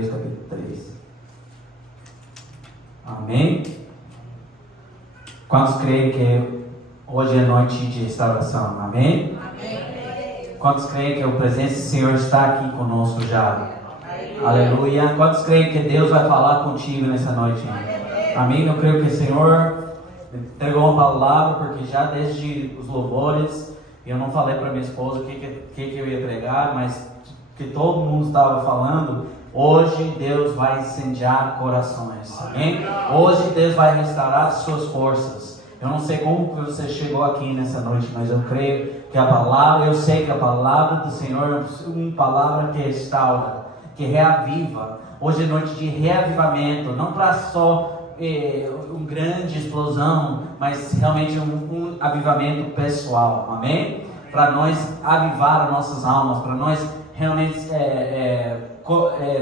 Capítulo 3. Amém? Quantos creem que hoje é noite de restauração? Amém? Amém. Quantos creem que a presença do Senhor está aqui conosco já? Amém. Aleluia. Quantos creem que Deus vai falar contigo nessa noite? Amém. Amém. Eu creio que o Senhor entregou uma palavra, porque já desde os louvores, eu não falei para minha esposa o que eu ia pregar, mas que todo mundo estava falando. Hoje Deus vai incendiar corações, amém? Hoje Deus vai restaurar suas forças. Eu não sei como você chegou aqui nessa noite, mas eu creio que a palavra, eu sei que a palavra do Senhor é uma palavra que restaura, que reaviva. Hoje é noite de reavivamento, não para só uma grande explosão, mas realmente um avivamento pessoal, amém? Para nós avivar as nossas almas, para nós realmente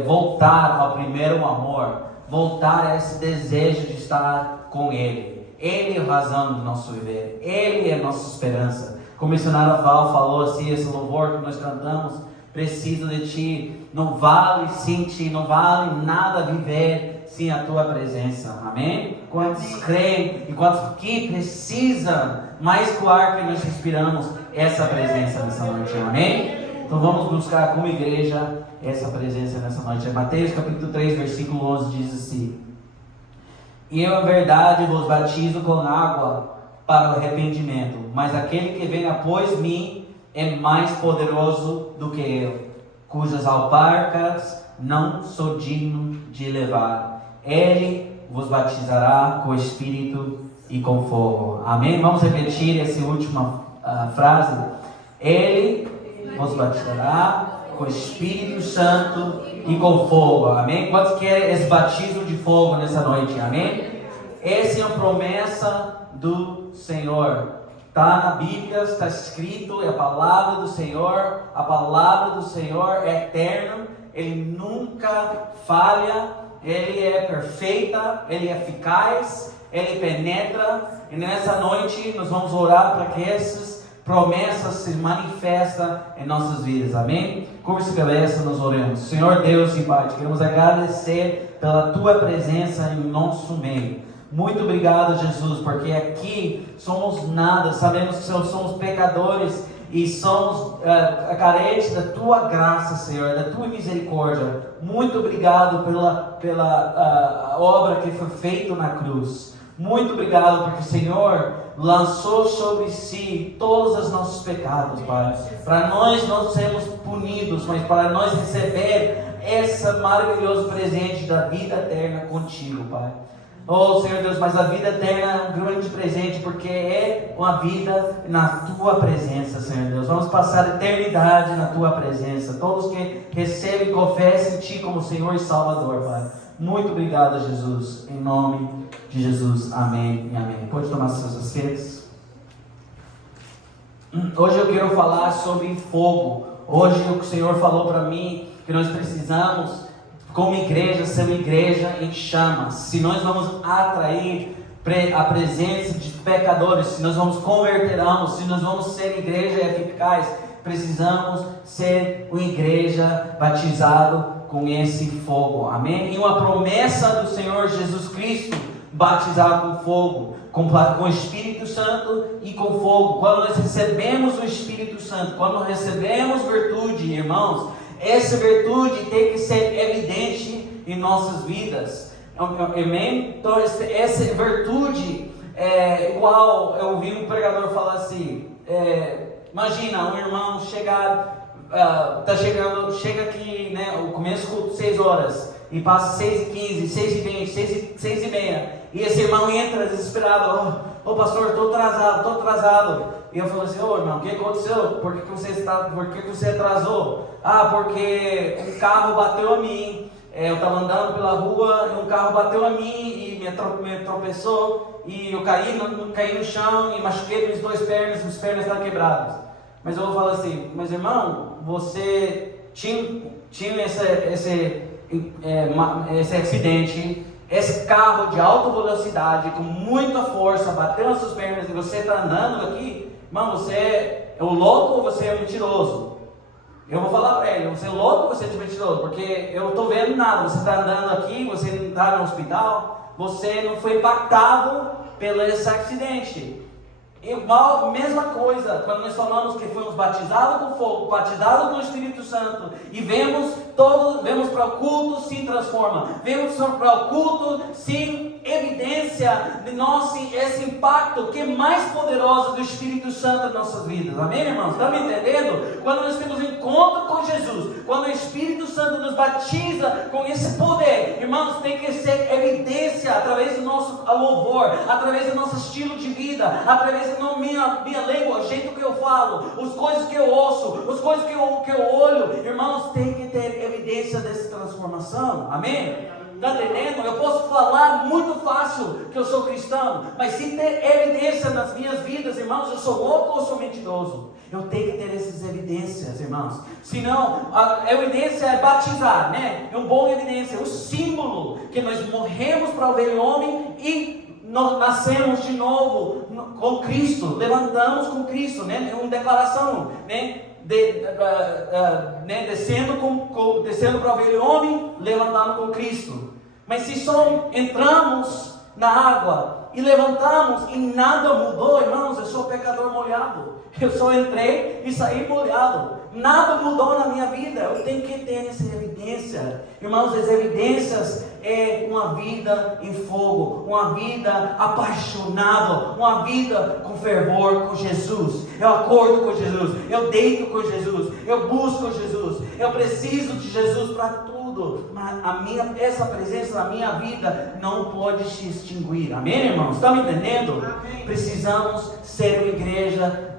voltar ao primeiro amor, voltar a esse desejo de estar com Ele. Ele é a razão do nosso viver, Ele é a nossa esperança. Como a missionária Val falou assim, esse louvor que nós cantamos, preciso de Ti, não vale sem Ti, não vale nada viver sem a Tua presença, amém? Quantos creem e quantos que precisam, mais que o ar que nós respiramos, essa presença nessa noite, amém? Então vamos buscar como igreja essa presença nessa noite. Mateus capítulo 3, versículo 11 diz assim: E eu, a verdade, vos batizo com água para o arrependimento, mas aquele que vem após mim é mais poderoso do que eu, cujas alparcas não sou digno de levar. Ele vos batizará com o Espírito e com fogo. Amém? Vamos repetir essa última frase. Ele vos batizará com o Espírito Santo e com fogo, amém? Quantos querem esse batismo de fogo nessa noite, amém? Essa é uma promessa do Senhor, está na Bíblia, está escrito, é a palavra do Senhor é eterna, Ele nunca falha, Ele é perfeita, Ele é eficaz, Ele penetra, e nessa noite nós vamos orar para que essas promessas se manifestam em nossas vidas, amém? Curva sua cabeça, nós oramos. Senhor Deus e Pai, queremos agradecer pela Tua presença em nosso meio. Muito obrigado, Jesus, porque aqui somos nada, sabemos que somos pecadores e somos carentes da Tua graça, Senhor, da Tua misericórdia. Muito obrigado pela obra que foi feita na cruz. Muito obrigado porque o Senhor lançou sobre si todos os nossos pecados, Pai. Para nós não sermos punidos, mas para nós receber esse maravilhoso presente da vida eterna contigo, Pai. Oh, Senhor Deus, mas a vida eterna é um grande presente, porque é uma vida na Tua presença, Senhor Deus. Vamos passar a eternidade na Tua presença. Todos que recebem e confessem Ti como Senhor e Salvador, Pai. Muito obrigado, Jesus. Em nome de Jesus. Amém e amém. Pode tomar seus assentos. Hoje eu quero falar sobre fogo. Hoje o Senhor falou para mim que nós precisamos, como igreja, ser uma igreja em chamas. Se nós vamos atrair a presença de pecadores, se nós vamos converter almas, se nós vamos ser igreja eficaz, precisamos ser uma igreja batizada com esse fogo, amém? E uma promessa do Senhor Jesus Cristo, batizar com fogo, com o Espírito Santo e com fogo. Quando nós recebemos o Espírito Santo, quando nós recebemos virtude, irmãos, essa virtude tem que ser evidente em nossas vidas, amém? Então essa virtude é igual, eu ouvi um pregador falar assim, imagina um irmão chega aqui, né, o começo com 6 horas, e passa 6h15, 6h20, 6h30, e esse irmão entra desesperado, pastor, estou atrasado, e eu falo assim, irmão, o que aconteceu? Por que você atrasou? Porque um carro bateu a mim, eu estava andando pela rua, e um carro bateu a mim, e me tropeçou, e eu caí no chão, e machuquei minhas 2 pernas, as pernas estavam quebradas. Mas eu vou falar assim, mas irmão, você tinha esse acidente, esse carro de alta velocidade, com muita força, bateu nas suas pernas e você está andando aqui, irmão, você é o louco ou você é mentiroso? Eu vou falar para ele, você é louco ou você é de mentiroso? Porque eu estou vendo nada, você está andando aqui, você não está no hospital, você não foi impactado pelo esse acidente. Igual, mesma coisa, quando nós falamos que fomos batizados com fogo, batizados com o Espírito Santo, e vemos para o culto se transforma, vemos para o culto se evidência de esse impacto que é mais poderoso do Espírito Santo em nossas vidas. Amém, irmãos? Estão me entendendo? Quando nós temos um encontro com Jesus, quando o Espírito Santo nos batiza com esse poder, irmãos, tem que ser evidência através do nosso louvor, através do nosso estilo de vida, através da minha língua, o jeito que eu falo, as coisas que eu ouço, as coisas que eu olho. Irmãos, tem que ter evidência dessa transformação. Amém? Está entendendo? Eu posso falar muito fácil que eu sou cristão, mas se ter evidência nas minhas vidas, irmãos, eu sou louco ou sou mentiroso? Eu tenho que ter essas evidências, irmãos. Senão, a evidência é batizar, né? É uma boa evidência, o símbolo que nós morremos para o velho homem e nós nascemos de novo com Cristo, levantamos com Cristo, né? É uma declaração, né? Descendo para o velho homem, levantando com Cristo. Mas se só entramos na água e levantamos e nada mudou, irmãos, eu sou pecador molhado. Eu só entrei e saí molhado. Nada mudou na minha vida. Eu tenho que ter essa evidência. Irmãos, as evidências é uma vida em fogo, uma vida apaixonada, uma vida com fervor com Jesus. Eu acordo com Jesus, eu deito com Jesus, eu busco Jesus, eu preciso de Jesus para tudo. Mas essa presença na minha vida não pode se extinguir. Amém, irmãos? Estão me entendendo? Amém. Precisamos ser uma igreja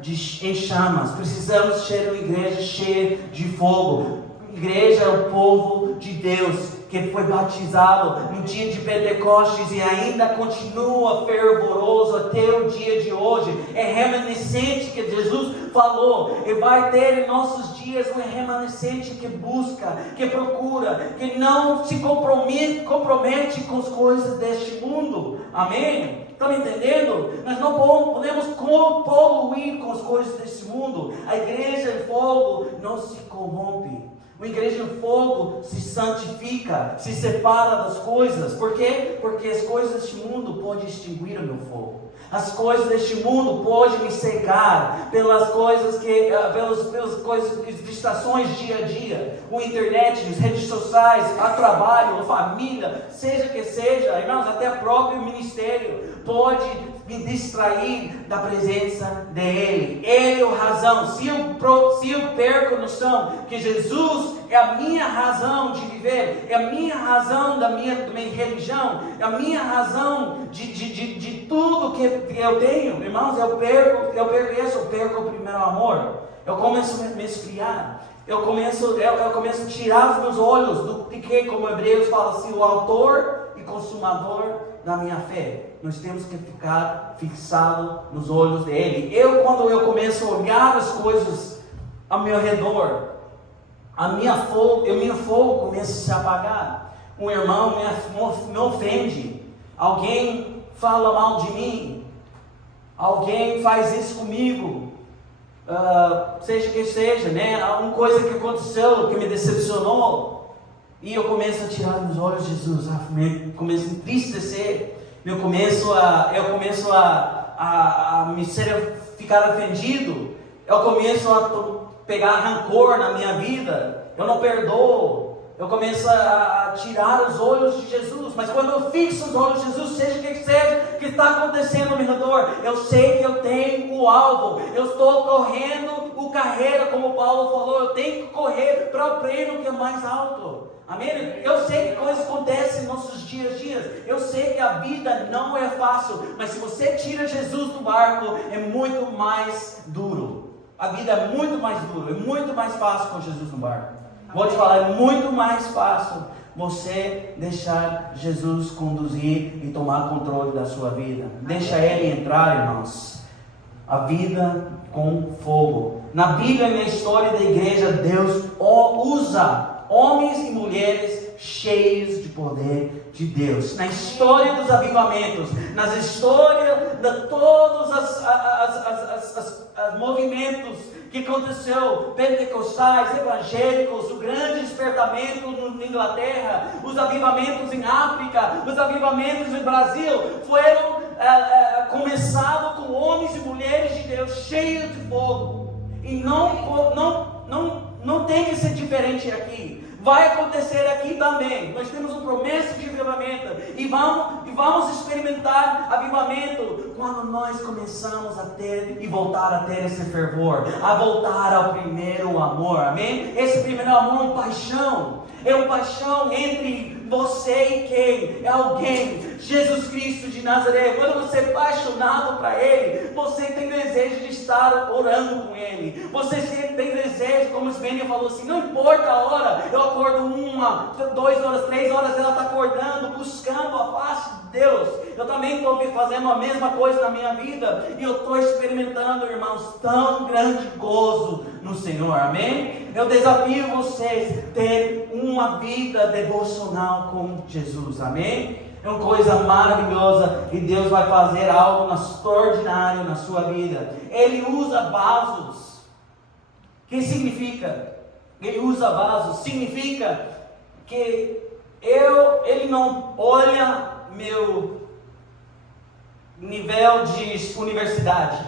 em chamas, precisamos ser uma igreja cheia de fogo. Igreja é o povo de Deus que foi batizado no dia de Pentecostes e ainda continua fervoroso até o dia de hoje. É remanescente que Jesus falou, e vai ter em nossos dias um remanescente que busca, que procura, que não se compromete com as coisas deste mundo. Amém? Estão entendendo? Nós não podemos poluir com as coisas desse mundo. A igreja em fogo não se corrompe. Uma igreja em fogo se santifica, se separa das coisas. Por quê? Porque as coisas deste mundo podem extinguir o meu fogo. As coisas deste mundo podem me cegar pelas coisas distrações dia a dia. A internet, as redes sociais, o trabalho, a família, seja que seja, irmãos, até o próprio ministério pode me distrair da presença dele. Ele é a razão. Se eu perco a noção que Jesus é a minha razão de viver, é a minha razão da minha religião, é a minha razão de tudo que eu tenho, irmãos, eu perco o primeiro amor. Eu começo a me esfriar. Eu começo a tirar os meus olhos de que, como Hebreus fala assim, o autor e consumador da minha fé. Nós temos que ficar fixados nos olhos dele. Quando eu começo a olhar as coisas ao meu redor, meu fogo começa a se apagar. Um irmão me ofende, alguém fala mal de mim, alguém faz isso comigo, seja que seja, né? Alguma coisa que aconteceu que me decepcionou, e eu começo a tirar meus olhos de Jesus, começo a entristecer, eu começo a ficar ofendido, eu começo a pegar rancor na minha vida, eu não perdoo, eu começo a tirar os olhos de Jesus. Mas quando eu fixo os olhos de Jesus, seja o que seja que está acontecendo ao meu redor, eu sei que eu tenho o alvo, eu estou correndo o carreira, como Paulo falou, eu tenho que correr para o prêmio que é mais alto. Amém? Eu sei que coisas acontecem nos nossos dias a dias, eu sei que a vida não é fácil, mas se você tira Jesus do barco, é muito mais duro. A vida é muito mais dura, é muito mais fácil com Jesus no barco. Vou te falar, é muito mais fácil você deixar Jesus conduzir e tomar controle da sua vida. Deixa Ele entrar, irmãos. A vida com fogo. Na Bíblia e na história da igreja, Deus usa homens e mulheres cheios de poder de Deus. Na história dos avivamentos, nas histórias de todos os movimentos que aconteceu, pentecostais, evangélicos, o grande despertamento na Inglaterra, os avivamentos em África, os avivamentos no Brasil, foram começados com homens e mulheres de Deus cheios de fogo. E não tem que ser diferente aqui. Vai acontecer aqui também. Nós temos uma promessa de avivamento. E vamos experimentar avivamento quando nós começamos a ter e voltar a ter esse fervor. A voltar ao primeiro amor. Amém? Esse primeiro amor é uma paixão. É uma paixão entre você e quem? É alguém. Jesus Cristo de Nazaré. Quando você é apaixonado para Ele, você tem desejo de estar orando com Ele. Você tem desejo, como o Svenja falou assim, não importa a hora, eu acordo 1, 2 horas, 3 horas, ela está acordando, buscando a face de Deus. Eu também estou fazendo a mesma coisa na minha vida, e eu estou experimentando, irmãos, tão grande gozo no Senhor, amém? Eu desafio vocês a ter uma vida devocional com Jesus, amém? É uma coisa maravilhosa, e Deus vai fazer algo extraordinário na sua vida. Ele usa vasos. O que significa? Ele usa vasos, significa que ele não olha meu nível de universidade,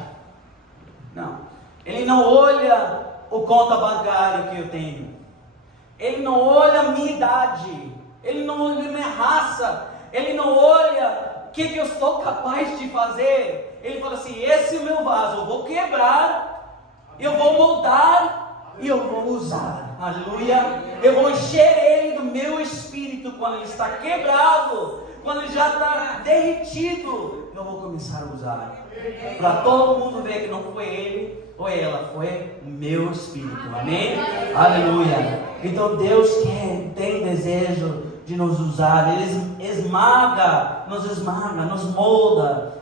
não, ele não olha o conta bancário que eu tenho, ele não olha a minha idade, ele não olha a minha raça, ele não olha o que eu sou capaz de fazer. Ele fala assim, esse é o meu vaso, eu vou quebrar, eu vou moldar e eu vou usar, aleluia. Eu vou encher ele do meu espírito quando ele está quebrado, quando ele já está derretido, eu vou começar a usar, para todo mundo ver que não foi ele ou ela, foi o meu espírito, amém? Aleluia. Então Deus tem desejo de nos usar. Ele nos molda.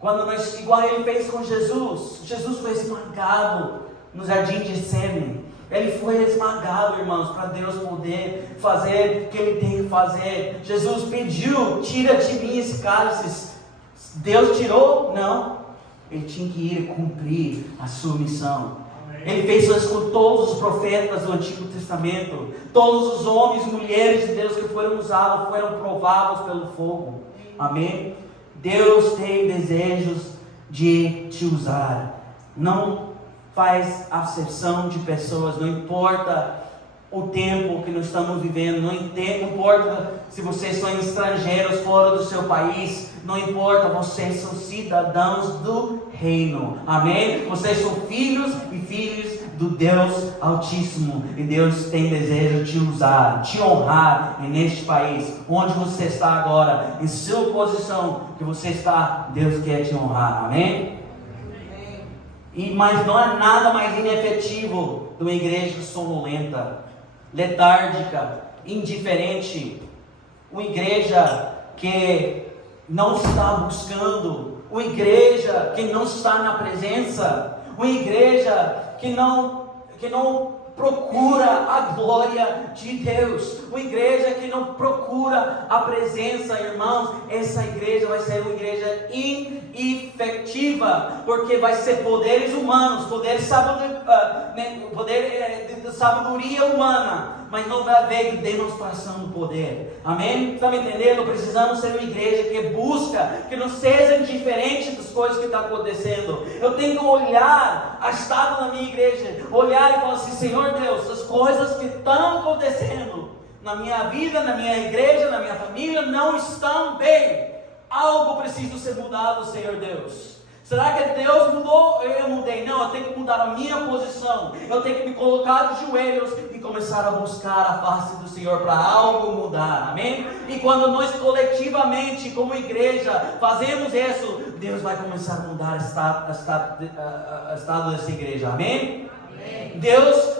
Quando nós, igual Ele fez com Jesus. Jesus foi esmagado no jardim de Getsêmani. Ele foi esmagado, irmãos, para Deus poder fazer o que Ele tem que fazer. Jesus pediu, tira de mim esse cálice. Deus tirou? Não. Ele tinha que ir cumprir a sua missão. Ele fez isso com todos os profetas do Antigo Testamento. Todos os homens e mulheres de Deus que foram usados, foram provados pelo fogo. Amém? Deus tem desejos de te usar. Não faz acepção de pessoas, não importa o tempo que nós estamos vivendo, não importa se vocês são estrangeiros fora do seu país, não importa, vocês são cidadãos do reino, amém? Vocês são filhos e filhas do Deus Altíssimo, e Deus tem desejo de te usar, te honrar neste país, onde você está agora, em sua posição que você está, Deus quer te honrar, amém? Mas não há nada mais inefetivo de uma igreja sonolenta, letárgica, indiferente, uma igreja que não está buscando, uma igreja que não está na presença, uma igreja que não procura a glória de Deus, uma igreja que não procura a presença, irmãos. Essa igreja vai ser uma igreja inefetiva, porque vai ser poderes humanos, poder de sabedoria humana, mas não vai haver demonstração do poder, amém? Está me entendendo? Precisamos ser uma igreja que busca, que não seja indiferente das coisas que estão acontecendo. Eu tenho que olhar a estado da minha igreja, olhar e falar assim, Senhor Deus, as coisas que estão acontecendo na minha vida, na minha igreja, na minha família, não estão bem. Algo precisa ser mudado, Senhor Deus. Será que Deus mudou? Eu mudei? Não, eu tenho que mudar a minha posição. Eu tenho que me colocar de joelhos e começar a buscar a face do Senhor para algo mudar, amém? E quando nós coletivamente, como igreja, fazemos isso, Deus vai começar a mudar o estado dessa igreja, amém? Amém. Deus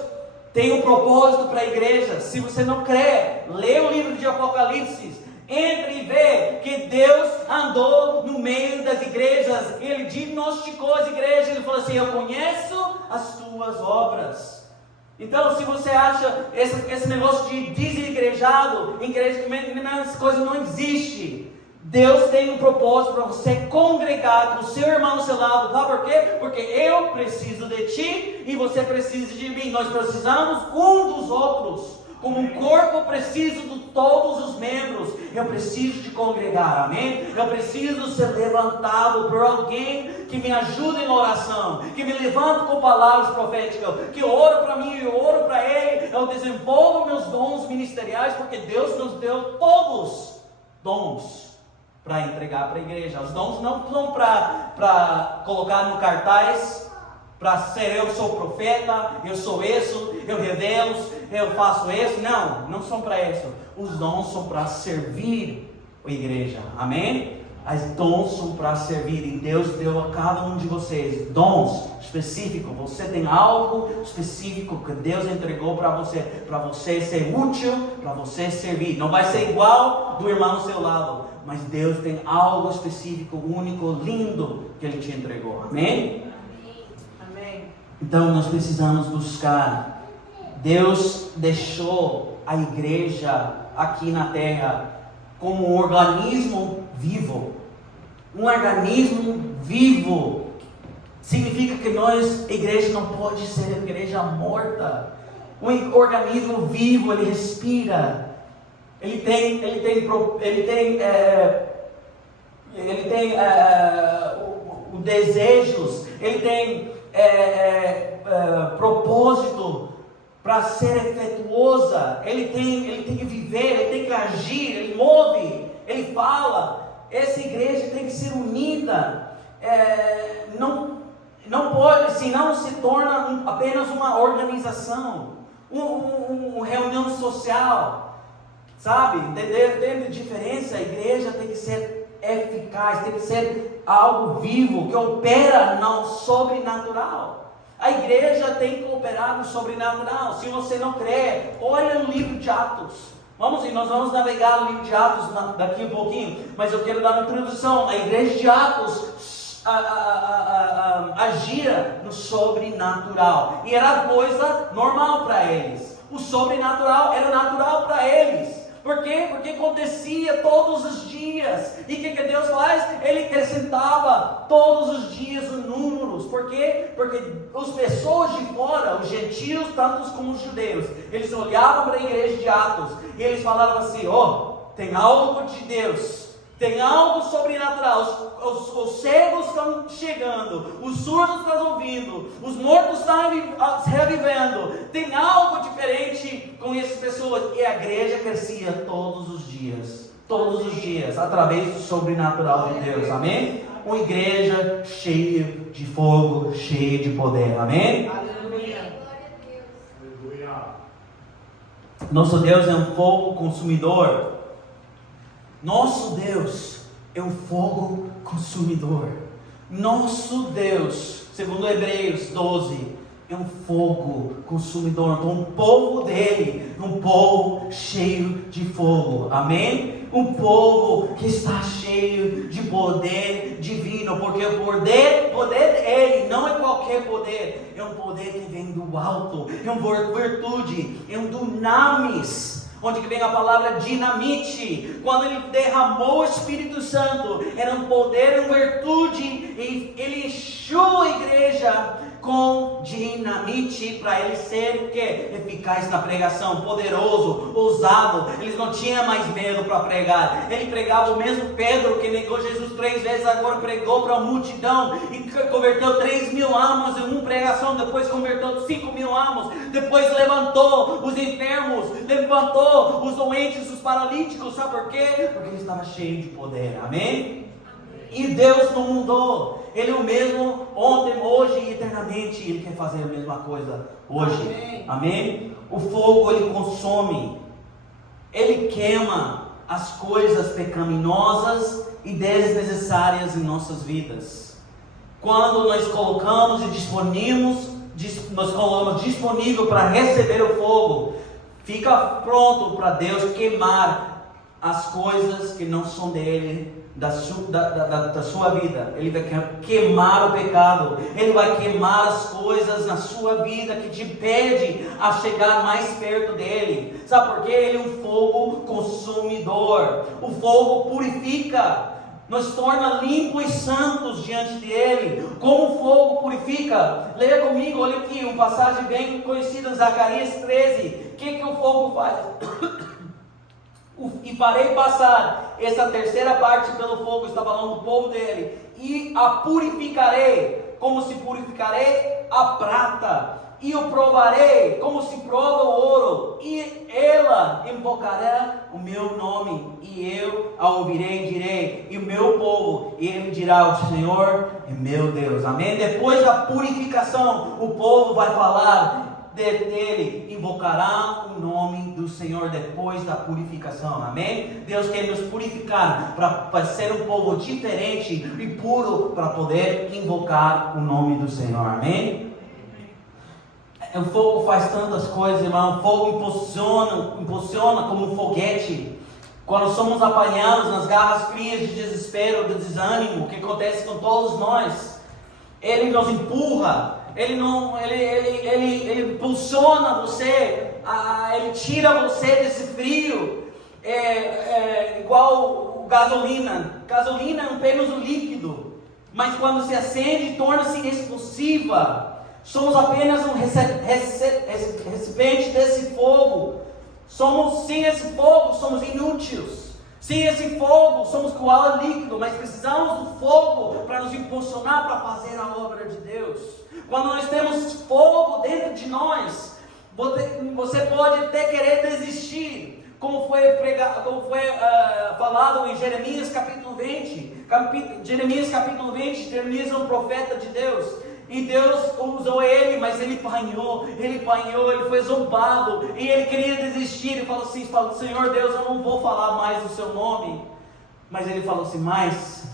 tem um propósito para a igreja. Se você não crê, lê o livro de Apocalipse. Entre e vê que Deus andou no meio das igrejas. Ele diagnosticou as igrejas. Ele falou assim, eu conheço as tuas obras. Então, se você acha esse negócio de desigrejado, engrejamento, essa coisa não existe. Deus tem um propósito para você congregar com o seu irmão ao seu lado. Sabe por quê? Porque eu preciso de ti e você precisa de mim. Nós precisamos um dos outros. Como um corpo, preciso de todos os membros. Eu preciso de congregar, amém? Eu preciso ser levantado por alguém que me ajude na oração, que me levante com palavras proféticas, que ora para mim, eu oro para ele, eu desenvolvo meus dons ministeriais, porque Deus nos deu todos dons para entregar para a igreja. Os dons não são para colocar no cartaz, para ser eu sou profeta, eu sou isso, eu revelo, eu faço isso. Não são para isso. Os dons são para servir a igreja, amém? Os dons são para servir, e Deus deu a cada um de vocês dons específicos. Você tem algo específico que Deus entregou para você ser útil, para você servir. Não vai ser igual do irmão ao seu lado, mas Deus tem algo específico, único, lindo que Ele te entregou, amém? Então nós precisamos buscar. Deus deixou a igreja aqui na terra como um organismo vivo. Um organismo vivo significa que nós, a igreja não pode ser uma igreja morta. Um organismo vivo, ele respira, ele tem desejos, ele tem propósito para ser efetuosa. Ele tem que viver, ele tem que agir, ele move, ele fala. Essa igreja tem que ser unida. Não pode, senão se torna apenas uma organização, uma reunião social, sabe? Entende a diferença? A igreja tem que ser eficaz, tem que ser algo vivo, que opera no sobrenatural. A igreja tem que operar no sobrenatural. Se você não crê, olha no livro de Atos. Nós vamos navegar no livro de Atos daqui um pouquinho, mas eu quero dar uma introdução. A igreja de Atos agia no sobrenatural, e era coisa normal para eles. O sobrenatural era natural para eles. Por quê? Porque acontecia todos os dias. E o que Deus faz? Ele acrescentava todos os dias os números. Por quê? Porque as pessoas de fora, os gentios, tanto como os judeus, eles olhavam para a igreja de Atos e eles falavam assim: tem algo de Deus, tem algo sobrenatural. Os cegos estão chegando, os surdos estão ouvindo, os mortos estão revivendo. Tem algo diferente com essas pessoas. E a igreja crescia todos os dias, através do sobrenatural de Deus, amém? Uma igreja cheia de fogo, cheia de poder, amém? Aleluia. Nosso Deus é um fogo consumidor. Nosso Deus é um fogo consumidor. Nosso Deus, segundo Hebreus 12, é um fogo consumidor. Então o povo dele é um povo cheio de fogo, amém? Um povo que está cheio de poder divino, porque o poder dele não é qualquer poder, é um poder que vem do alto, é uma virtude, é um dunamis. Onde que vem a palavra dinamite? Quando ele derramou o Espírito Santo, era um poder, uma virtude, e ele encheu a igreja com dinamite para ele ser o quê? Eficaz na pregação, poderoso, ousado. Eles não tinham mais medo para pregar. Ele pregava, o mesmo Pedro que negou Jesus 3 vezes, agora pregou para a multidão e converteu 3.000 almas em uma pregação. Depois converteu 5.000 almas. Depois levantou os enfermos, levantou os doentes, os paralíticos. Sabe por quê? Porque ele estava cheio de poder, amém? E Deus não mudou. Ele é o mesmo ontem, hoje e eternamente. Ele quer fazer a mesma coisa hoje. Amém? O fogo, ele consome. Ele queima as coisas pecaminosas e desnecessárias em nossas vidas. Quando nós colocamos disponível para receber o fogo, fica pronto para Deus queimar as coisas que não são dele, da sua vida. Ele vai queimar o pecado, Ele vai queimar as coisas na sua vida que te impede a chegar mais perto dele. Sabe por quê? Ele é um fogo consumidor. O fogo purifica, nos torna limpos e santos diante dele. Como o fogo purifica? Leia comigo, olha aqui, uma passagem bem conhecida em Zacarias 13. O que o fogo faz? E farei passar essa terceira parte pelo fogo, está falando do povo dele, e a purificarei, como se purificarei a prata, e o provarei, como se prova o ouro, e ela invocará o meu nome, e eu a ouvirei e direi, e o meu povo, e ele dirá, o Senhor é meu Deus. Amém? Depois da purificação, o povo vai falar dele, invocará o nome do Senhor depois da purificação. Amém? Deus quer nos purificar para ser um povo diferente e puro, para poder invocar o nome do Senhor. Amém? O fogo faz tantas coisas, irmão. O fogo impulsiona como um foguete. Quando somos apanhados nas garras frias de desespero, de desânimo, o que acontece com todos nós, ele nos empurra. Ele impulsiona você, ele tira você desse frio, igual gasolina. Gasolina é apenas um líquido, mas quando se acende, torna-se explosiva. Somos apenas um recipiente desse fogo. Sem esse fogo, somos inúteis. Sem esse fogo, somos coal líquido, mas precisamos do fogo para nos impulsionar para fazer a obra de Deus. Quando nós temos fogo dentro de nós, você pode até querer desistir, como foi falado em Jeremias capítulo 20. Jeremias capítulo 20, Jeremias é um profeta de Deus, e Deus usou ele, mas ele apanhou, ele foi zombado, e ele queria desistir. Ele falou assim, Senhor Deus, eu não vou falar mais o seu nome. Mas ele falou assim, mas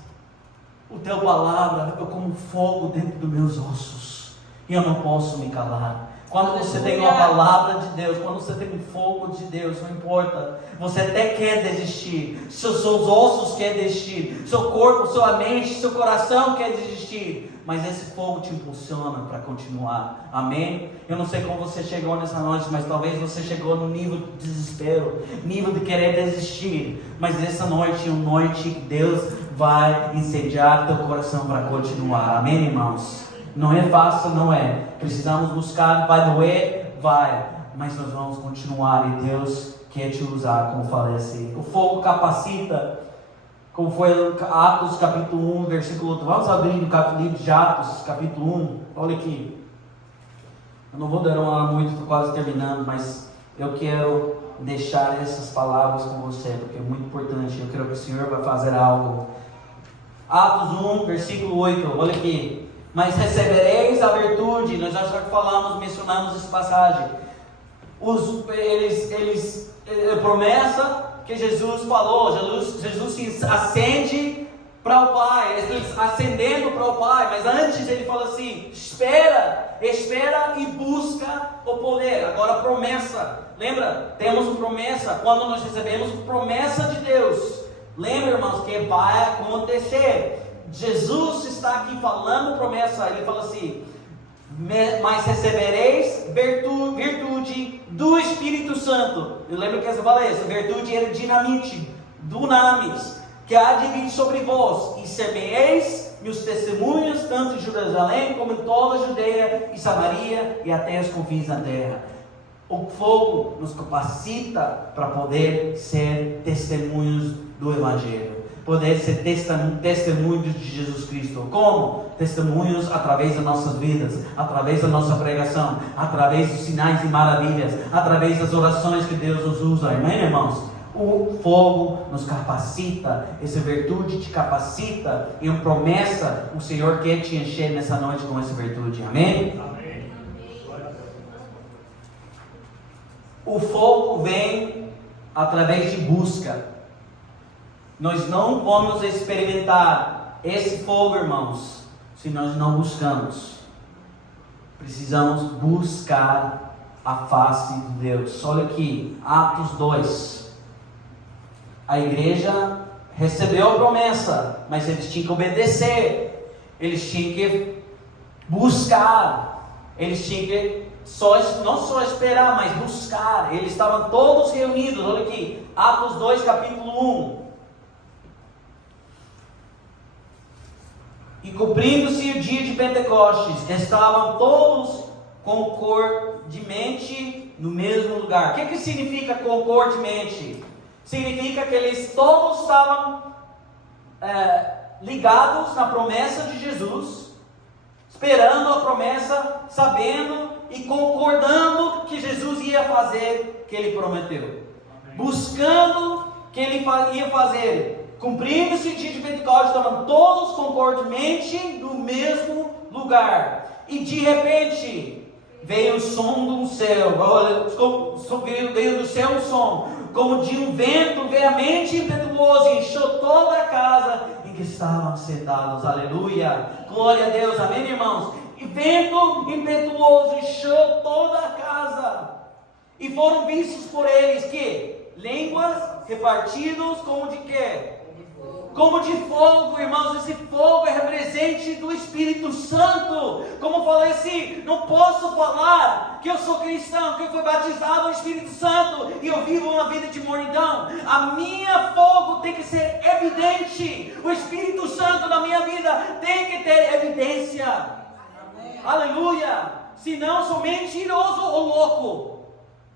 o teu palavra é como fogo dentro dos meus ossos, e eu não posso me calar. Quando você tem uma palavra de Deus, quando você tem um fogo de Deus, não importa, você até quer desistir, seus ossos querem desistir, seu corpo, sua mente, seu coração quer desistir, mas esse fogo te impulsiona para continuar. Amém? Eu não sei como você chegou nessa noite, mas talvez você chegou no nível de desespero, nível de querer desistir, mas essa noite é uma noite que Deus vai incendiar teu coração para continuar. Amém, irmãos? Não é fácil, não é. Precisamos buscar, vai doer, vai. Mas nós vamos continuar e Deus quer te usar, como falei assim. O fogo capacita, como foi Atos capítulo 1, versículo 8. Vamos abrir no livro de Atos, capítulo 1. Olha aqui. Eu não vou demorar muito, estou quase terminando, mas eu quero deixar essas palavras com você, porque é muito importante. Eu creio que o Senhor vai fazer algo. Atos 1, versículo 8. Olha aqui. Mas recebereis a virtude. Nós já mencionamos essa passagem. Promessa que Jesus falou. Jesus se acende para o Pai. Eles ascendendo para o Pai. Mas antes ele fala assim: espera e busca o poder. Agora promessa. Lembra? Temos promessa. Quando nós recebemos promessa de Deus, lembra, irmãos, que vai acontecer. Jesus está aqui falando promessa. Ele fala assim: mas recebereis virtude do Espírito Santo. Eu lembro que eu falei, essa virtude era dinamite, dunamis, que há de vir sobre vós, e semeis meus testemunhas, tanto em Jerusalém como em toda a Judeia e Samaria e até os confins da terra. O fogo nos capacita para poder ser testemunhos do Evangelho, poder ser testemunhos de Jesus Cristo. Como? Testemunhos através das nossas vidas, através da nossa pregação, através dos sinais e maravilhas, através das orações que Deus nos usa. Amém, irmãos? O fogo nos capacita, essa virtude te capacita, e uma promessa, o Senhor quer te encher nessa noite com essa virtude. Amém? Amém. O fogo vem através de busca. Nós não vamos experimentar esse fogo, irmãos, se nós não buscamos. Precisamos buscar a face de Deus. Olha aqui, Atos 2. A igreja recebeu a promessa, mas eles tinham que obedecer, eles tinham que buscar, eles tinham que não só esperar, mas buscar. Eles estavam todos reunidos, olha aqui, Atos 2, capítulo 1. E cumprindo-se o dia de Pentecostes, estavam todos concordemente no mesmo lugar. O que significa concordemente? Significa que eles todos estavam ligados na promessa de Jesus, esperando a promessa, sabendo e concordando que Jesus ia fazer o que ele prometeu, buscando o que ele ia fazer. Cumprindo-se o dia de Pentecostes, estavam todos concordemente no mesmo lugar. E de repente veio o som do céu. Veio do céu um som, como de um vento veemente e impetuoso, e encheu toda a casa em que estavam sentados. Aleluia! Glória a Deus, amém, irmãos? E vento impetuoso encheu toda a casa. E foram vistos por eles que línguas repartidas como de quê? Como de fogo, irmãos. Esse fogo é representante do Espírito Santo. Como eu falei assim, não posso falar que eu sou cristão, que eu fui batizado no Espírito Santo e eu vivo uma vida de mornidão. A minha fogo tem que ser evidente. O Espírito Santo na minha vida tem que ter evidência. Amém. Aleluia. Senão sou mentiroso ou louco.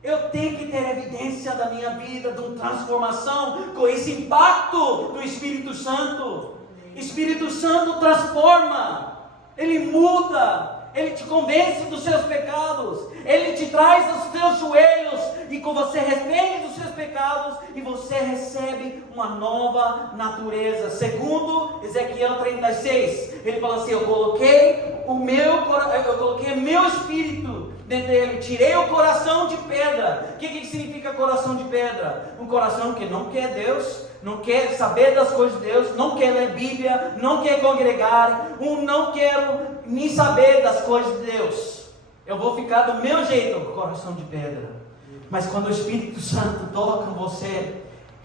Eu tenho que ter evidência da minha vida, de uma transformação com esse impacto do Espírito Santo. Espírito Santo transforma, Ele muda, Ele te convence dos seus pecados, Ele te traz aos teus joelhos, e com você arrepende dos seus pecados, e você recebe uma nova natureza. Segundo Ezequiel 36, ele fala assim: eu coloquei o meu espírito dentro dele, tirei o coração de pedra. O que significa coração de pedra? Um coração que não quer Deus, não quer saber das coisas de Deus, não quer ler Bíblia, não quer congregar, não quero nem saber das coisas de Deus. Eu vou ficar do meu jeito, com o coração de pedra. Mas quando o Espírito Santo toca em você,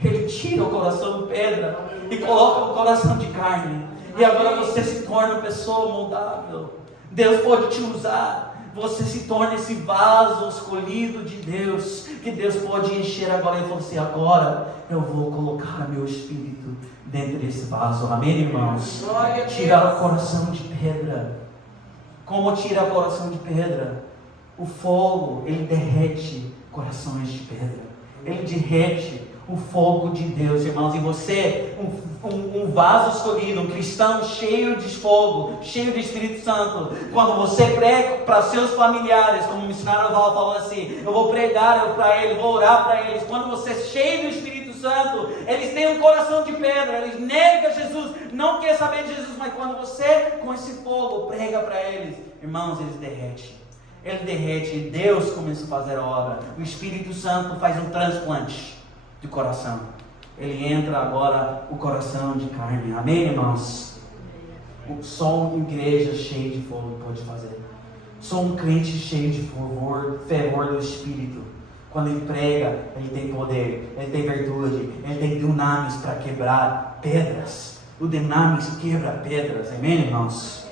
Ele tira o coração de pedra e coloca o coração de carne, e agora você se torna uma pessoa moldável. Deus pode te usar. Você se torna esse vaso escolhido de Deus, que Deus pode encher agora. Ele falou assim: agora eu vou colocar meu Espírito dentro desse vaso. Amém, irmãos? Tirar o coração de pedra. Como tirar o coração de pedra? O fogo, ele derrete corações de pedra. Ele derrete o fogo de Deus, irmãos. E você, um vaso escolhido, um cristão cheio de fogo, cheio do Espírito Santo. Quando você prega para seus familiares, como o missionário Val falou assim: eu vou pregar para eles, vou orar para eles. Quando você é cheio do Espírito Santo, eles têm um coração de pedra, eles negam Jesus, não quer saber de Jesus. Mas quando você, com esse fogo, prega para eles, irmãos, eles derretem. Ele derrete, e Deus começa a fazer a obra. O Espírito Santo faz um transplante de coração. Ele entra agora o coração de carne. Amém, irmãos? Só uma igreja cheia de fogo pode fazer. Só um crente cheio de fervor do Espírito. Quando ele prega, ele tem poder, ele tem virtude, ele tem dunamis para quebrar pedras. O dunamis quebra pedras. Amém, irmãos?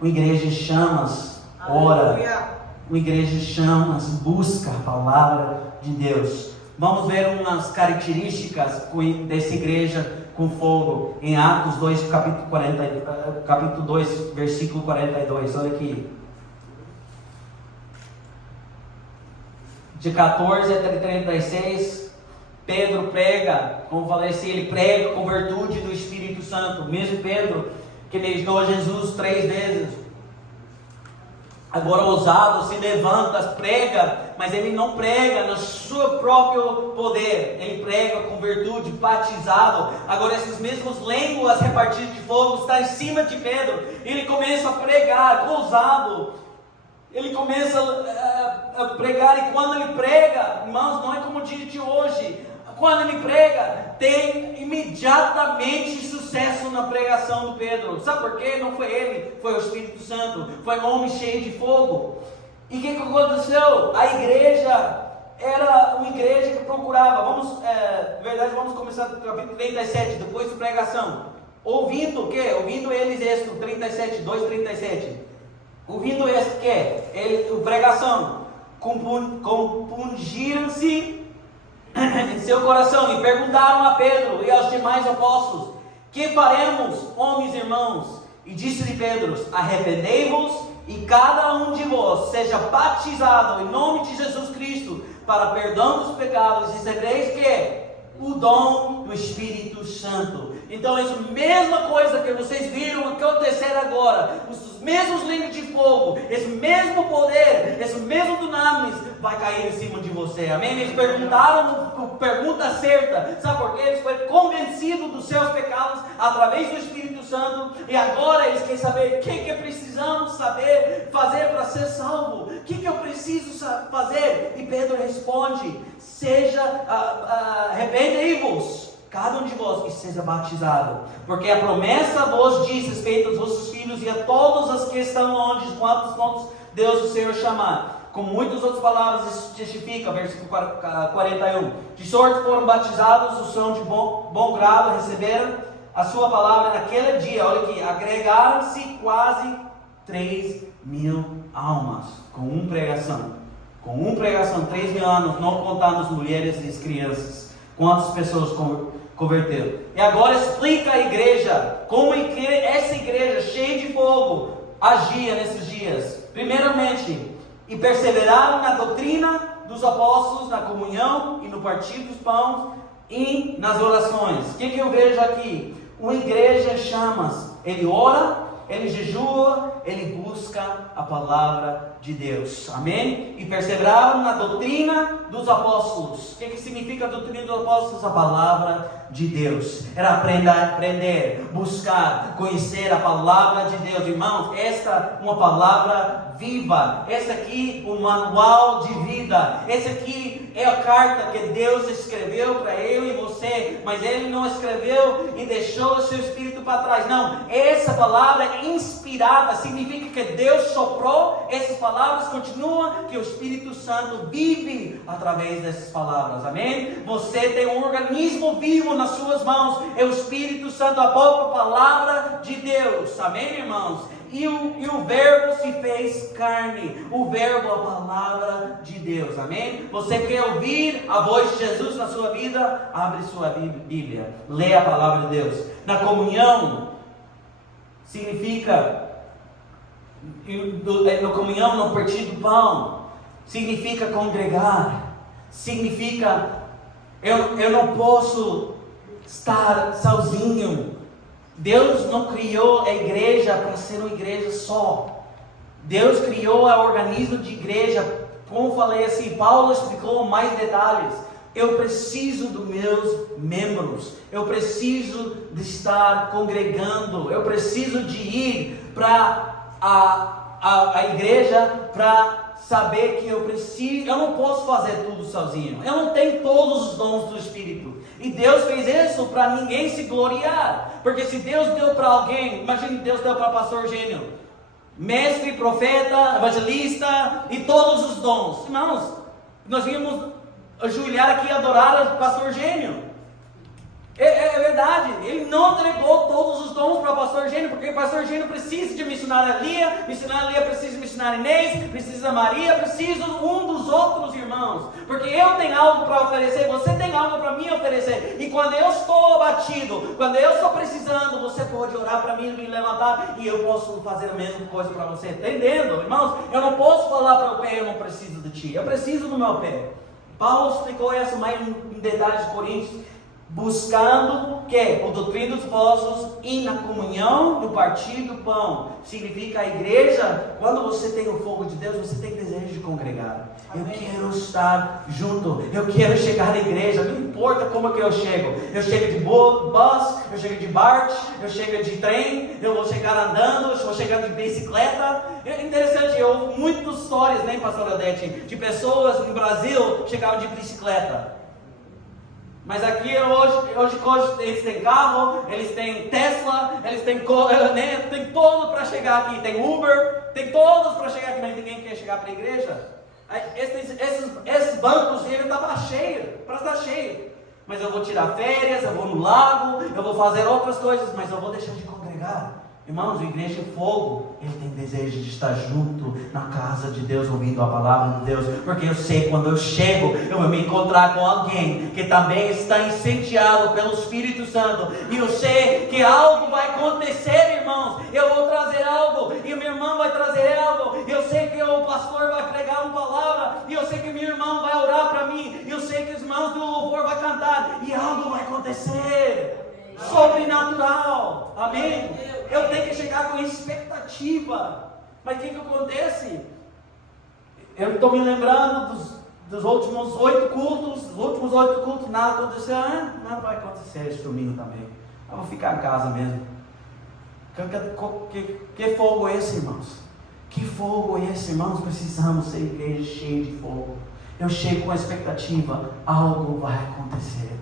Uma igreja chamas, ora. Uma igreja chamas, busca a palavra de Deus. Vamos ver umas características dessa igreja com fogo em Atos 2, capítulo 2, versículo 42. Olha aqui. De 14 até 36, Pedro prega, como falei assim, ele prega com virtude do Espírito Santo. Mesmo Pedro, que negou Jesus 3 vezes. Agora ousado, se levanta, prega, mas ele não prega no seu próprio poder, ele prega com virtude, batizado. Agora essas mesmas línguas repartidas de fogo estão em cima de Pedro, ele começa a pregar, ousado, ele começa a pregar, e quando ele prega, irmãos, não é como o dia de hoje. Quando ele prega, tem imediatamente sucesso na pregação do Pedro. Sabe por quê? Não foi ele, foi o Espírito Santo, foi um homem cheio de fogo. E o que aconteceu? A igreja, era uma igreja que procurava, na verdade vamos começar no capítulo 37, depois da pregação. Ouvindo o quê? Ouvindo eles Êxodo 37, 2:37. Ouvindo esse o quê? A pregação. Compungiram-se em seu coração e perguntaram a Pedro e aos demais apóstolos: que faremos, homens e irmãos? E disse-lhe Pedro: arrependei-vos e cada um de vós seja batizado em nome de Jesus Cristo para perdão dos pecados, e recebereis que? O dom do Espírito Santo. Então, essa mesma coisa que vocês viram acontecer agora, os mesmos línguas de fogo, esse mesmo poder, esse mesmo dunamis, vai cair em cima de você. Amém? Eles perguntaram a pergunta certa. Sabe por quê? Eles foram convencidos dos seus pecados através do Espírito Santo. E agora eles querem saber o que precisamos fazer para ser salvo. O que eu preciso fazer? E Pedro responde: arrependei-vos, cada um de vós, e seja batizado, porque a promessa vos diz respeito aos vossos filhos e a todos os que estão longe, quantos Deus o Senhor chamar. Com muitas outras palavras, isso testifica, versículo 41. De sorte foram batizados, os são de bom grado, receberam a sua palavra naquele dia. Olha aqui, agregaram-se quase 3.000 almas, com uma pregação. 3.000 anos, não contando as mulheres e as crianças. Quantas pessoas converteram? E agora explica a igreja, como essa igreja cheia de fogo agia nesses dias. Primeiramente, e perseveraram na doutrina dos apóstolos, na comunhão e no partir dos pães e nas orações. O que eu vejo aqui? Uma igreja chama, ele ora, ele jejua, ele busca a palavra de Deus. Amém? E perseveraram na doutrina dos apóstolos. O que significa a doutrina dos apóstolos? A palavra de Deus. Era aprender, buscar, conhecer a palavra de Deus. Irmãos, esta é uma palavra viva. Esta aqui um manual de vida. Essa aqui é a carta que Deus escreveu para eu e você. Mas Ele não escreveu e deixou o seu Espírito para trás. Não, essa palavra é inspirada. Significa que Deus soprou essas palavras. Continua que o Espírito Santo vive através dessas palavras. Amém? Você tem um organismo vivo nas suas mãos. É o Espírito Santo, a própria palavra de Deus. Amém, irmãos? E o verbo se fez carne. O verbo, a palavra de Deus. Amém? Você quer ouvir a voz de Jesus na sua vida? Abre sua Bíblia. Lê a palavra de Deus. Na comunhão, significa... Na comunhão, no partir do pão, significa congregar. Significa... Eu não posso estar sozinho. Deus não criou a igreja para ser uma igreja só. Deus criou o organismo de igreja. Como falei assim, Paulo explicou mais detalhes. Eu preciso dos meus membros. Eu preciso de estar congregando. Eu preciso de ir para a igreja para saber que eu não posso fazer tudo sozinho. Eu não tenho todos os dons do Espírito. E Deus fez isso para ninguém se gloriar. Porque se Deus deu para alguém, imagine Deus deu para pastor Gênio, mestre, profeta, evangelista e todos os dons. Irmãos, nós vimos ajoelhar aqui e adorar o pastor Gênio. É verdade, ele não entregou todos os dons para o pastor Gênio, porque o pastor Gênio precisa de missionar a Lia precisa de missionar a Inês, precisa da Maria, precisa um dos outros irmãos, porque eu tenho algo para oferecer, você tem algo para me oferecer, e quando eu estou abatido, quando eu estou precisando, você pode orar para mim, me levantar, e eu posso fazer a mesma coisa para você, entendendo, irmãos? Eu não posso falar para o pé, eu não preciso de ti, eu preciso do meu pé. Paulo explicou isso mais em detalhes de Coríntios, buscando que a doutrina dos apóstolos e na comunhão, no partir do pão. Significa a igreja, quando você tem o fogo de Deus, você tem desejo de congregar. Eu quero estar junto, eu quero chegar na igreja, não importa como é que eu chego. Eu chego de bus, eu chego de BART, eu chego de trem, eu vou chegar andando, eu vou chegar de bicicleta. É interessante, eu ouvi muitas histórias, né, pastor Odete, de pessoas no Brasil chegavam de bicicleta. Mas aqui hoje eles têm carro, eles têm Tesla, eles têm tem todo para chegar aqui, tem Uber, tem todos para chegar aqui, mas ninguém quer chegar para a igreja. Esses bancos, ele estava cheio, para estar cheio. Mas eu vou tirar férias, eu vou no lago, eu vou fazer outras coisas, mas eu vou deixar de congregar. Irmãos, a Igreja Fogo, ele tem desejo de estar junto na casa de Deus, ouvindo a palavra de Deus, porque eu sei, quando eu chego, eu vou me encontrar com alguém que também está incendiado pelo Espírito Santo, e eu sei que algo vai acontecer, irmãos. Eu vou trazer algo, e minha irmã vai trazer algo, e eu sei que o pastor vai pregar uma palavra, e eu sei que minha irmã vai orar para mim, e eu sei que os irmãos do louvor vão cantar, e algo vai acontecer. Sobrenatural, amém? Eu tenho que chegar com expectativa. Mas o que acontece? Eu estou me lembrando dos últimos 8 cultos, nada aconteceu. Nada vai acontecer esse domingo também. Eu vou ficar em casa mesmo. Que fogo é esse, irmãos? Que fogo é esse, irmãos? Precisamos ser igreja cheia de fogo. Eu chego com expectativa, algo vai acontecer.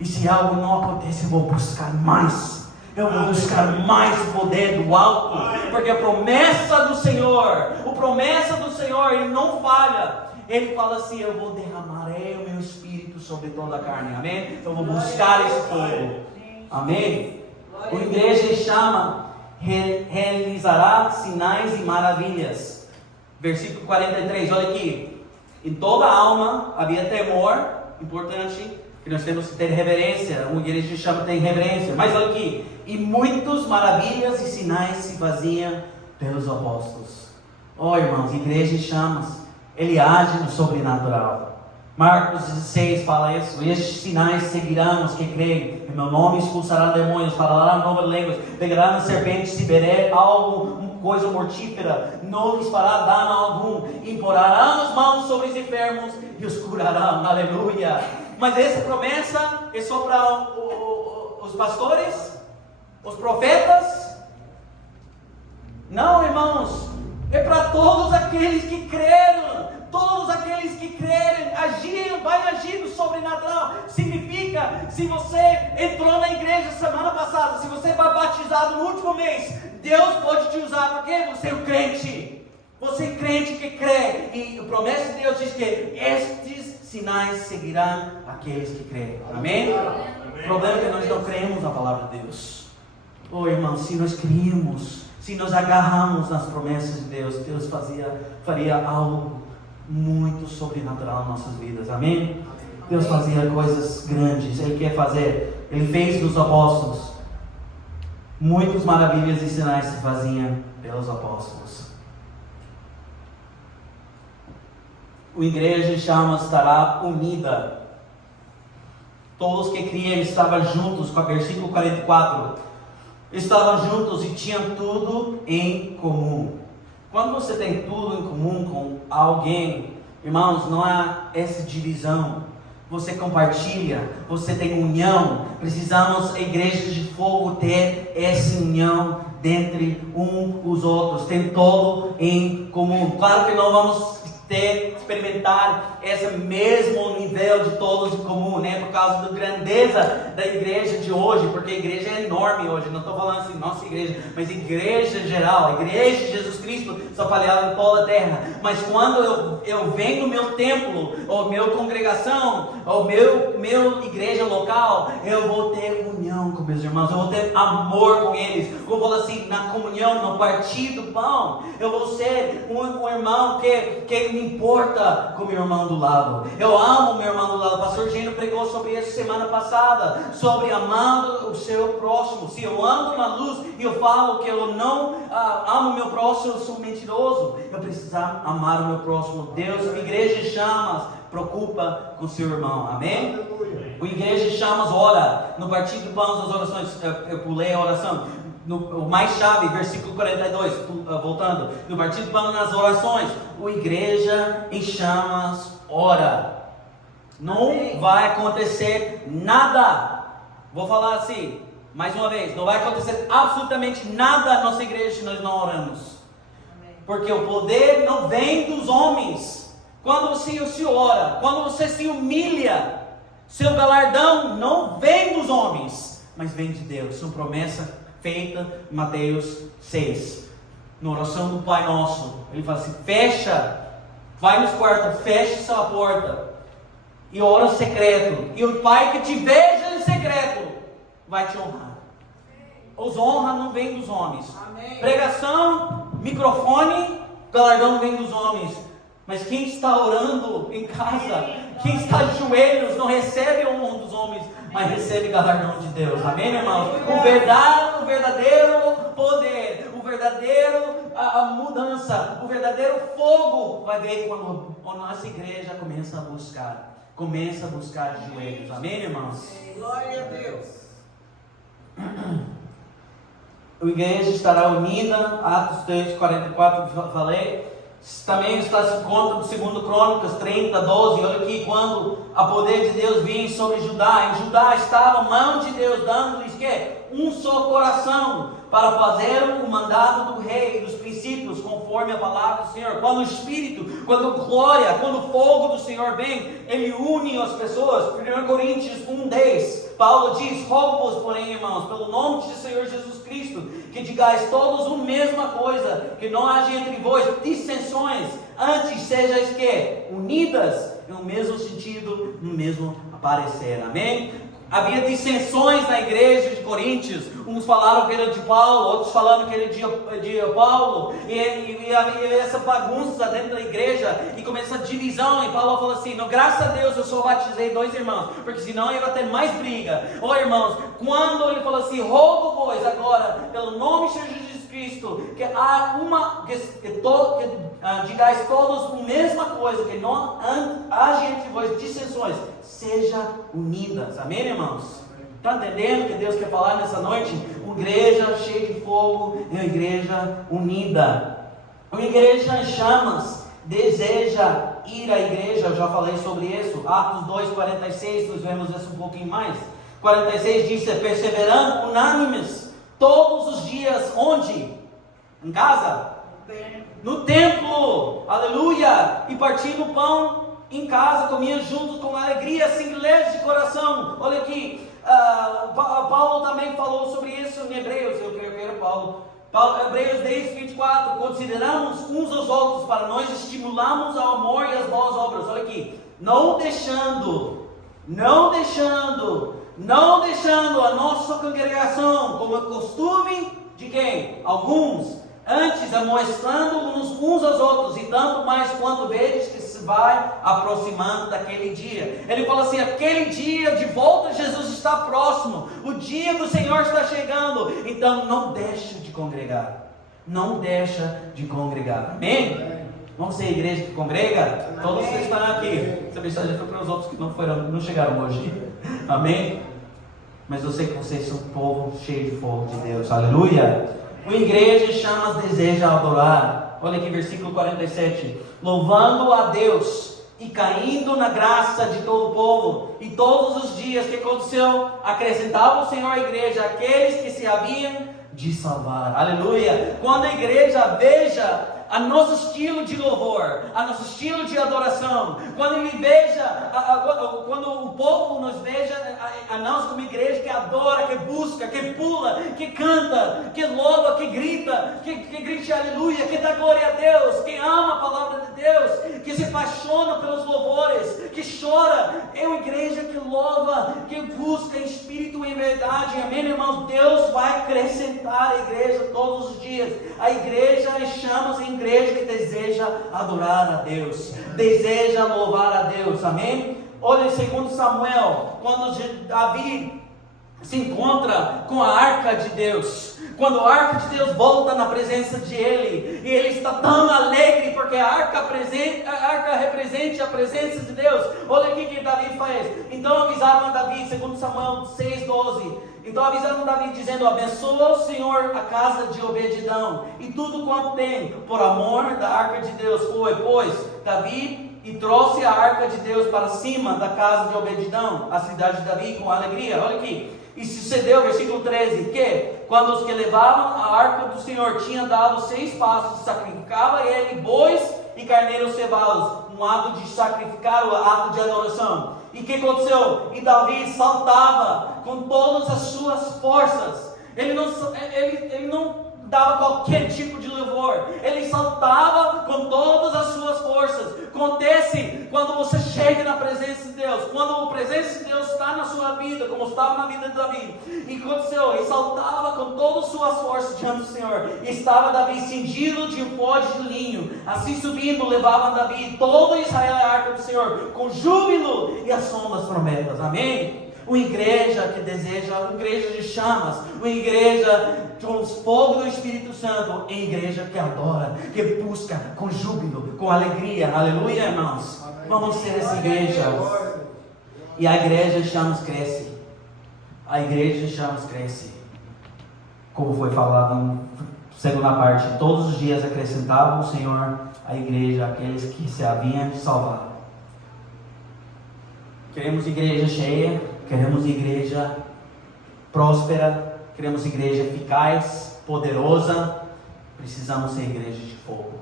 E se algo não acontecer, eu vou buscar mais. Eu vou buscar mais o poder do alto. Porque a promessa do Senhor, Ele não falha. Ele fala assim: eu vou derramar o meu Espírito sobre toda a carne. Amém? Eu vou buscar esse fogo. Amém? A igreja chama, realizará sinais e maravilhas. Versículo 43, olha aqui. Em toda alma havia temor, importante, que nós temos que ter reverência. Uma igreja chama tem reverência. Mas olha aqui, e muitas maravilhas e sinais se faziam pelos apóstolos. Irmãos, igreja chama, ele age no sobrenatural. Marcos 16 fala isso: e estes sinais seguirão os que creem. Em meu nome expulsarão demônios, falarão novas línguas, pegarão na serpente, se beber algo, coisa mortífera, não lhes fará dano algum, imporarão as mãos sobre os enfermos e os curarão. Aleluia! Mas essa promessa é só para os pastores, os profetas? Não, irmãos, é para todos aqueles que creram. Todos aqueles que crerem, vai agir no sobrenatural. Significa, se você entrou na igreja semana passada, se você foi batizado no último mês, Deus pode te usar, porque você é um crente. Você é crente que crê. E a promessa de Deus diz que estes sinais seguirão aqueles que creem. Amém? O problema é que nós não cremos na palavra de Deus. Irmão, se nós criamos, se nós agarramos nas promessas de Deus, Deus faria algo muito sobrenatural em nossas vidas. Amém? Deus fazia coisas grandes. Ele quer fazer. Ele fez dos apóstolos. Muitas maravilhas e sinais se faziam pelos apóstolos. A igreja estará unida. Todos que criam estavam juntos, com o versículo 44. Estavam juntos e tinham tudo em comum. Quando você tem tudo em comum com alguém, irmãos, não há essa divisão. Você compartilha, você tem união. Precisamos, a igreja de fogo, ter essa união dentre os outros. Tem todo em comum. Claro que não vamos experimentar esse mesmo nível de todos em comum, né? Por causa da grandeza da igreja de hoje, porque a igreja é enorme hoje. Não estou falando assim, nossa igreja, mas igreja geral, a igreja de Jesus Cristo espalhada em toda a terra. Mas quando eu venho no meu templo, ou minha congregação, ou meu igreja local, eu vou ter união com meus irmãos, eu vou ter amor com eles. Eu vou assim, na comunhão, no partir do pão, eu vou ser um irmão que me importa com o meu irmão do lado. Eu amo o meu irmão do lado. O pastor Gino pregou sobre isso semana passada, sobre amando o seu próximo. Se eu ando na luz e eu falo que eu não amo o meu próximo, eu sou mentiroso. Eu preciso amar o meu próximo. Deus, a igreja chama, preocupa com o seu irmão. Amém? A igreja chama, ora. No partir do pão, as orações, eu pulei a oração. O mais chave, versículo 42, voltando, no partir do pão, nas orações, a igreja em chamas ora. Não vai acontecer nada. Vou falar assim, mais uma vez, não vai acontecer absolutamente nada na nossa igreja se nós não oramos. Porque o poder não vem dos homens. Quando você se ora, quando você se humilha, seu galardão não vem dos homens, mas vem de Deus. Sua promessa feita em Mateus 6, na oração do Pai Nosso, ele fala assim: fecha vai nos quartos, feche sua porta e ora em secreto. E o Pai que te veja em secreto vai te honrar. Os honra não vem dos homens. Amém. Pregação, microfone, galardão vem dos homens. Mas quem está orando em casa, quem está de joelhos, não recebe a honra dos homens, mas recebe galardão de Deus. Amém, irmãos? O verdadeiro poder, o verdadeiro a mudança, o verdadeiro fogo vai vir quando a nossa igreja começa a buscar de joelhos. Amém, irmãos? Glória a Deus. A igreja estará unida, Atos 2, 44, que eu falei. Também está se conta do 2 Crônicas 30, 12. Olha aqui, quando a poder de Deus vinha sobre Judá, em Judá estava a mão de Deus dando-lhes que? Um só coração, para fazer o mandado do rei, dos princípios, conforme a palavra do Senhor. Quando o Espírito, quando a glória, quando o fogo do Senhor vem, Ele une as pessoas. 1 Coríntios 1:10, Paulo diz: rogo-vos, porém, irmãos, pelo nome de Senhor Jesus Cristo, que digais todos a mesma coisa, que não haja entre vós dissensões, antes sejais que? Unidas, no mesmo sentido, no mesmo parecer. Amém? Havia dissensões na igreja de Coríntios. Uns falaram que era de Paulo, outros falaram que era de Paulo. E havia essa bagunça dentro da igreja. E começa a divisão. E Paulo falou assim: não, graças a Deus eu só batizei 2 irmãos, porque senão ia ter mais briga. Ô irmãos, quando ele falou assim: rogo-vos agora, pelo nome de Jesus Cristo, que há digais todos a mesma coisa, que não haja entre vós dissensões, seja unidas. Amém, irmãos? Está entendendo o que Deus quer falar nessa noite? Uma igreja cheia de fogo e uma igreja unida. Uma igreja em chamas deseja ir à igreja. Eu já falei sobre isso. Atos 2, 46, nós vemos isso um pouquinho mais. 46 diz: perseverando unânimes todos os dias. Onde? Em casa? No templo. Aleluia. E partindo o pão em casa, comiam juntos com alegria, singeleza de coração. Olha aqui, Paulo também falou sobre isso em Hebreus. Eu creio que era Paulo. Hebreus 10, 24. Consideramos uns aos outros para nós estimularmos ao amor e as boas obras. Olha aqui, não deixando a nossa congregação como é costume de quem? Alguns. Antes, amostrando-nos uns aos outros, e tanto mais quanto vedes que se vai aproximando daquele dia. Ele fala assim: aquele dia de volta, Jesus está próximo, o dia do Senhor está chegando. Então não deixe de congregar. Não deixa de congregar. Amém? Vamos ser a igreja que congrega? Amém. Todos vocês estão aqui. Essa mensagem foi para os outros que não chegaram hoje. Amém? Mas eu sei que vocês são um povo cheio de fogo de Deus. Aleluia! Uma igreja chama, deseja adorar. Olha aqui, versículo 47. Louvando a Deus e caindo na graça de todo o povo. E todos os dias, que aconteceu? Acrescentava o Senhor à igreja aqueles que se haviam de salvar. Aleluia! Quando a igreja veja a nosso estilo de louvor, a nosso estilo de adoração, quando ele veja, quando o povo nos veja, a nós como igreja que adora, que busca, que pula, que canta, que louva, que grita, que grite aleluia, que dá glória a Deus, que ama a palavra de Deus, que se apaixona pelos louvores, que chora, é uma igreja que louva, que busca em espírito e em verdade. Amém, irmãos? Deus vai acrescentar a igreja todos os dias. A igreja chamas em igreja que deseja adorar a Deus, deseja louvar a Deus. Amém? Olha em 2 Samuel, quando Davi se encontra com a arca de Deus, quando a arca de Deus volta na presença de ele, e ele está tão alegre porque a arca representa a presença de Deus. Olha aqui que Davi faz. Então avisaram a Davi, 2 Samuel 6:12. Então avisaram Davi dizendo: abençoa o Senhor a casa de Obed-edom e tudo quanto tem, por amor da arca de Deus. Foi, pois, Davi e trouxe a arca de Deus para cima da casa de Obed-edom, a cidade de Davi, com alegria. Olha aqui. E sucedeu, versículo 13, que quando os que levavam a arca do Senhor tinham dado 6 passos, sacrificava ele bois e carneiros cevados, um ato de sacrificar, o ato de adoração. E o que aconteceu? E Davi saltava com todas as suas forças. Ele não dava qualquer tipo de louvor, ele saltava com todas as suas forças. Acontece quando você chega na presença de Deus, quando a presença de Deus está na sua vida, como estava na vida de Davi, e aconteceu, ele saltava com todas as suas forças diante do Senhor, e estava Davi cingido de um bode de linho, assim subindo, levavam Davi e todo Israel a arca do Senhor, com júbilo e ação das trombetas. Amém? Uma igreja que deseja, uma igreja de chamas, uma igreja com os fogo do Espírito Santo, uma igreja que adora, que busca com júbilo, com alegria. Aleluia, irmãos. Vamos ser essa igreja. E a igreja de chamas cresce. A igreja de chamas cresce. Como foi falado na segunda parte, todos os dias acrescentava o Senhor à igreja aqueles que se haviam de salvar. Queremos igreja cheia, queremos igreja próspera, queremos igreja eficaz, poderosa. Precisamos ser igreja de fogo.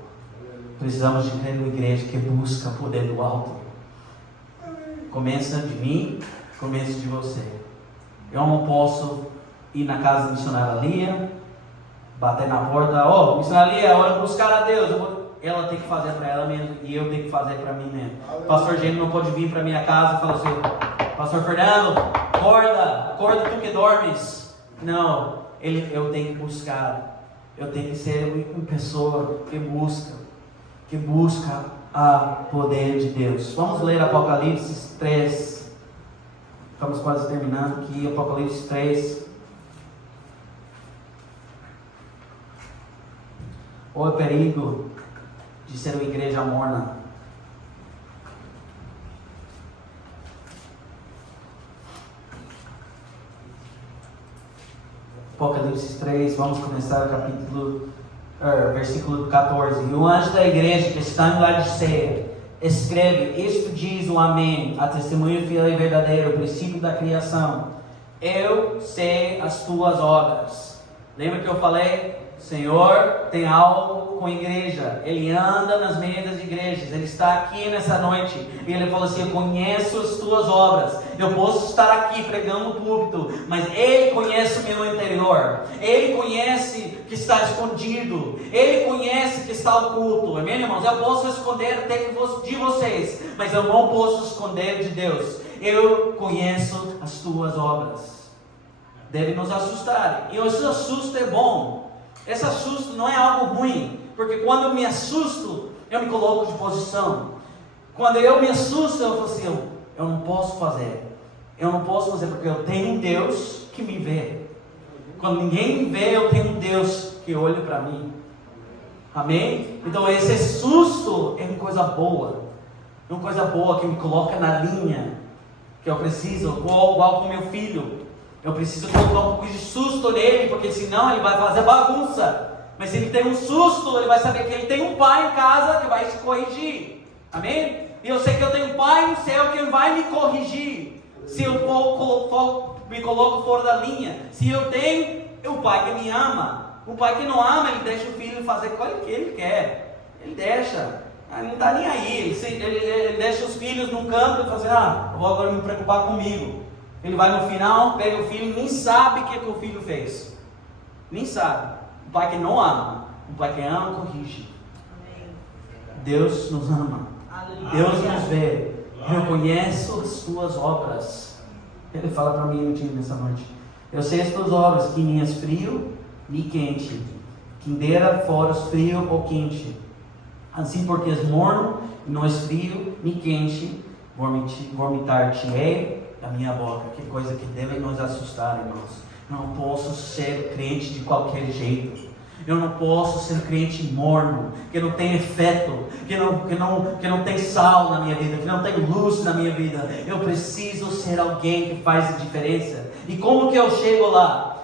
Precisamos de ter uma igreja que busca o poder do alto. Começa de mim, começa de você. Eu não posso ir na casa da missionária Lia, bater na porta, missionária Lia, é hora de buscar a Deus. Ela tem que fazer para ela mesmo e eu tenho que fazer para mim mesmo. Pastor Gênio não pode vir para minha casa e falar assim: Pastor Fernando, acorda tu que dormes. Não, eu tenho que buscar. Eu tenho que ser uma pessoa que busca o poder de Deus. Vamos ler Apocalipse 3. Estamos quase terminando aqui. Apocalipse 3. Ou é perigo de ser uma igreja morna? Apocalipse 3, vamos começar o versículo 14. E o anjo da igreja que está em Laodiceia escreve: isto diz o Amém, a testemunha fiel e verdadeira, o princípio da criação. Eu sei as tuas obras. Lembra que eu falei? O Senhor tem algo com a igreja. Ele anda nas mesas de igrejas. Ele está aqui nessa noite. E Ele falou assim: eu conheço as tuas obras. Eu posso estar aqui pregando no púlpito, mas Ele conhece o meu interior. Ele conhece que está escondido. Ele conhece que está oculto. Amém, irmãos? Eu posso esconder até de vocês, mas eu não posso esconder de Deus. Eu conheço as tuas obras. Deve nos assustar. E esse assusto é bom. Esse assusto não é algo ruim, porque quando eu me assusto, eu me coloco de posição. Quando eu me assusto, eu falo assim: eu não posso fazer. Eu não posso fazer porque eu tenho um Deus que me vê. Quando ninguém me vê, eu tenho um Deus que olha para mim. Amém? Então esse susto é uma coisa boa. É uma coisa boa que me coloca na linha que eu preciso, igual com meu filho. Eu preciso colocar um pouco de susto nele, porque senão ele vai fazer bagunça. Mas se ele tem um susto, ele vai saber que ele tem um pai em casa que vai te corrigir. Amém? E eu sei que eu tenho um pai no céu que vai me corrigir se eu me coloco fora da linha. Se eu tenho um pai que me ama. Um pai que não ama, ele deixa o filho fazer o que ele quer. Ele deixa. Ele não está nem aí. Ele deixa os filhos num canto e fala assim: eu vou agora me preocupar comigo. Ele vai no final, pega o filho e nem sabe o que o filho fez. Nem sabe. Um pai que não ama. Um pai que ama, corrige. Deus nos ama. Deus nos vê. Eu conheço as tuas obras. Ele fala para mim nessa noite: eu sei as tuas obras, que nem és frio nem quente, que dera foras frio ou quente. Assim, porque és morno, não és frio nem quente, vomitar-te-ei da minha boca. Que coisa que deve nos assustar, irmãos. Não posso ser crente de qualquer jeito. Eu não posso ser crente morno, que não tem efeito, que não tem sal na minha vida, que não tem luz na minha vida. Eu preciso ser alguém que faz a diferença. E como que eu chego lá?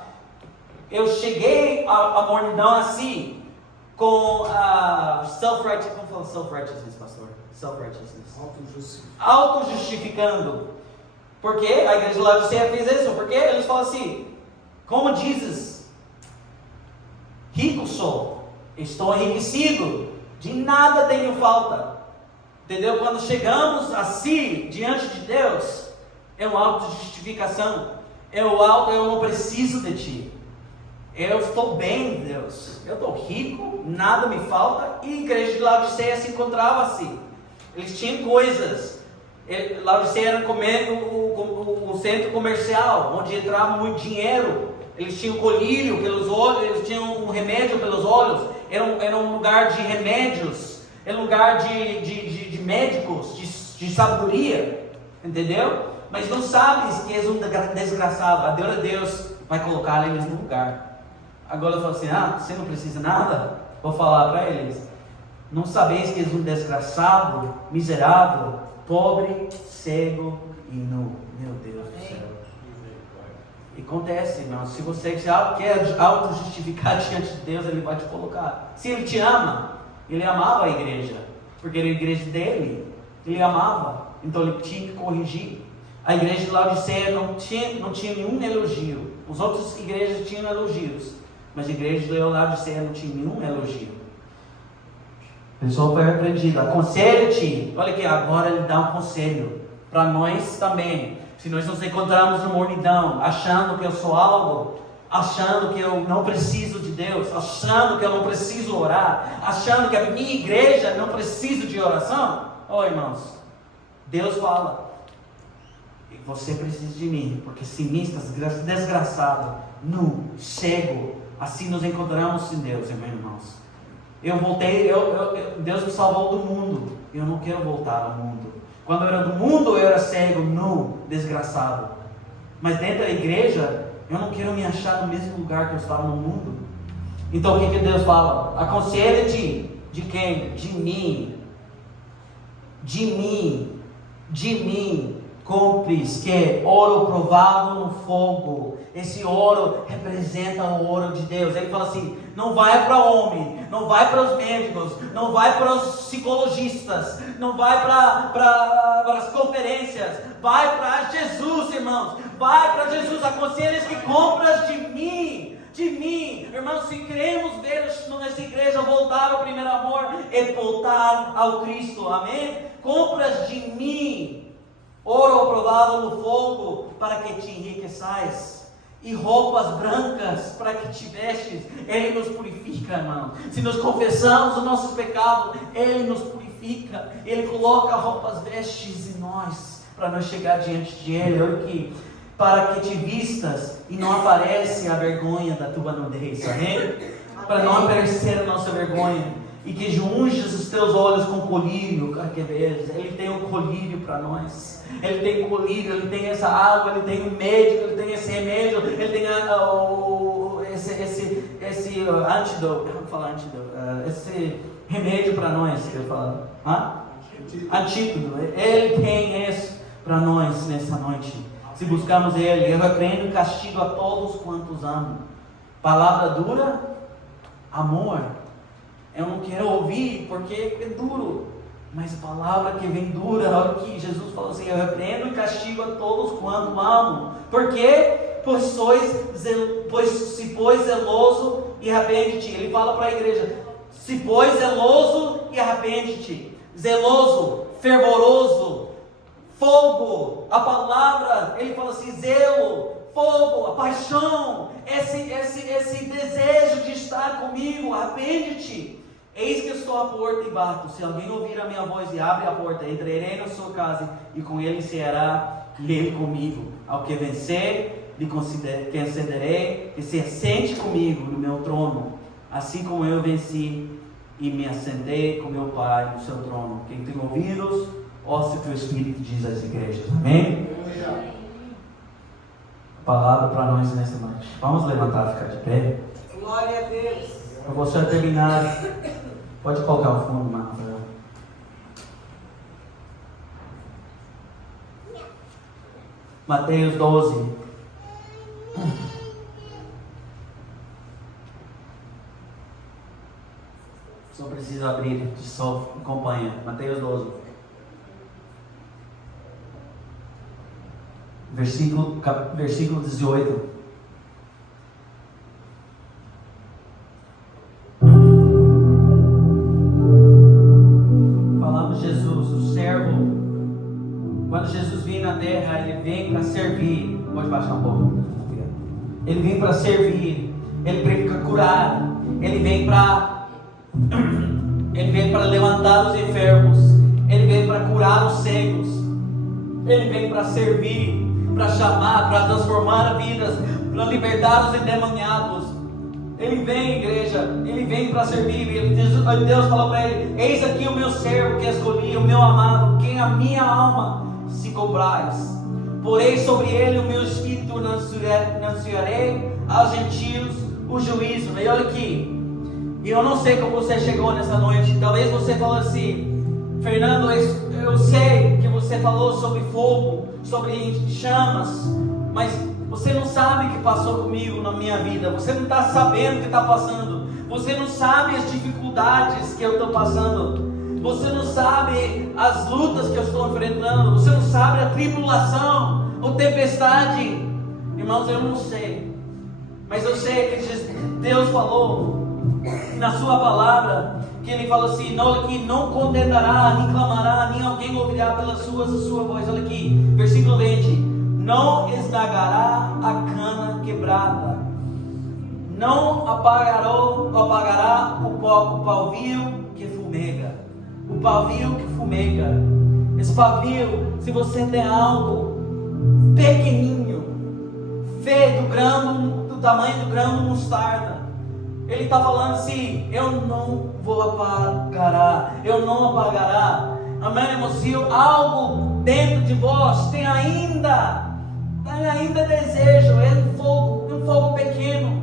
Eu cheguei à mornidão assim, com a self-righteousness. Como fala self-righteousness, pastor? Self-righteousness. Auto-justificando. Porque a igreja de Laodiceia fez isso. Porque eles falam assim: como dizes, rico sou, estou enriquecido, de nada tenho falta. Entendeu? Quando chegamos assim, diante de Deus, é uma auto-justificação. É o alto, eu não preciso de ti. Eu estou bem, Deus. Eu estou rico, nada me falta. E a igreja de Laodiceia se encontrava assim. Eles tinham coisas. Laodiceia era o centro comercial, onde entrava muito dinheiro. Eles tinham colírio pelos olhos, eles tinham um remédio pelos olhos. Era um lugar de remédios, era um lugar de médicos, de sabedoria. Entendeu? Mas não sabes que és um desgraçado. Adora Deus, vai colocar eles no lugar. Agora eu falo assim, você não precisa nada? Vou falar para eles. Não sabeis que és um desgraçado, miserável, pobre, cego e nu. Meu Deus do céu. E acontece, irmão, se você quer auto-justificar diante de Deus, Ele vai te colocar. Se Ele te ama, Ele amava a igreja, porque era a igreja dele, Ele amava, então Ele tinha que corrigir. A igreja de Laodiceia não tinha nenhum elogio. As outras igrejas tinham elogios, mas a igreja de Laodiceia não tinha nenhum elogio. A pessoa foi repreendida. Aconselha-te. Olha aqui, agora Ele dá um conselho para nós também. Se nós nos encontrarmos no mornidão, achando que eu sou algo, achando que eu não preciso de Deus, achando que eu não preciso orar, achando que a minha igreja não precisa de oração, irmãos, Deus fala, você precisa de mim, porque se me estás desgraçado, nu, cego, assim nos encontramos em Deus, irmãos. Eu voltei, Deus me salvou do mundo, eu não quero voltar ao mundo. Quando eu era do mundo, eu era cego, nu, desgraçado. Mas dentro da igreja, eu não quero me achar no mesmo lugar que eu estava no mundo. Então o que Deus fala? Aconselha-te de quem? De mim. De mim. De mim. Compres que ouro provado no fogo. Esse ouro representa o ouro de Deus. Ele fala assim, não vai para homem, não vai para os médicos, não vai para os psicologistas, não vai para as conferências, vai para Jesus, irmãos, vai para Jesus. Aconselhas que compras de mim. De mim, irmãos, se queremos ver nessa igreja voltar ao primeiro amor, é voltar ao Cristo, amém? Compras de mim ouro provado no fogo, para que te enriqueçais, e roupas brancas, para que te vestes. Ele nos purifica, irmão. Se nós confessamos os nossos pecados, Ele nos purifica. Ele coloca roupas, vestes em nós, para nós chegar diante de Ele. Olha aqui, para que te vistas, e não aparece a vergonha da tua nudez, amém? Para não aparecer a nossa vergonha. E que unges os teus olhos com colírio, Ele tem um colírio para nós. Ele tem um colírio, Ele tem essa água, Ele tem um médico, Ele tem esse remédio, Ele tem esse antídoto, vamos falar antídoto, esse remédio para nós, que eu falo, antídoto. Ele tem isso para nós nessa noite. Se buscarmos Ele, eu repreendo e castigo a todos quantos amam. Palavra dura, amor. Eu não quero ouvir porque é duro, mas a palavra que vem dura, olha que Jesus falou assim, eu repreendo e castigo a todos quanto amo. Por quê? Pois zeloso e arrepende-te. Ele fala para a igreja, se pois zeloso e arrepende-te. Zeloso, fervoroso, fogo, a palavra, ele fala assim, zelo, fogo, a paixão, esse desejo de estar comigo, arrepende-te. Eis que estou à porta e bato. Se alguém ouvir a minha voz e abre a porta, entrarei na sua casa e com ele ceará e ele comigo. Ao que vencer, lhe concederei que se assente comigo no meu trono, assim como eu venci e me assentei com meu Pai no seu trono. Quem tem ouvidos, ouça o que o Espírito diz às igrejas. Amém? Palavra para nós nessa noite. Vamos levantar e ficar de pé. Glória a Deus. Eu vou só terminar. Pode colocar o fundo, Rafael. Mateus 12. Só preciso abrir, só acompanha. Mateus 12. Versículo 18. Falamos Jesus, o servo. Quando Jesus vem na terra, Ele vem para servir. Pode baixar um pouco. Ele vem para servir. Ele vem para curar, Ele vem para levantar os enfermos, Ele vem para curar os cegos, Ele vem para servir, para chamar, para transformar vidas, para libertar os endemoniados. Ele vem, igreja, Ele vem para servir. Deus falou para ele: eis aqui o meu servo que escolhi, o meu amado, quem a minha alma se compraz. Porém sobre ele o meu espírito anunciarei aos gentios o juízo. E olha aqui, e eu não sei como você chegou nessa noite. Talvez você falou assim: Fernando, eu sei que você falou sobre fogo, sobre chamas, mas você não sabe o que passou comigo na minha vida. Você não está sabendo o que está passando. Você não sabe as dificuldades que eu estou passando. Você não sabe as lutas que eu estou enfrentando. Você não sabe a tribulação, a tempestade. Irmãos, eu não sei. Mas eu sei que Deus falou na sua palavra, que Ele falou assim: que não condenará, nem clamará, nem alguém ouvirá pelas sua voz. Olha aqui, versículo 20: não esmagará a cana quebrada, não apagará o pavio que fumega. O pavio que fumega. Esse pavio, se você tem algo pequenininho, feio, do tamanho do grão de mostarda, Ele está falando assim: eu não vou apagar, eu não apagará. Amém, irmão? Se algo dentro de vós tem ainda desejo, é um fogo pequeno,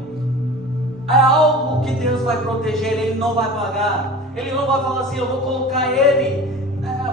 é algo que Deus vai proteger. Ele não vai apagar. Ele não vai falar assim: eu vou colocar ele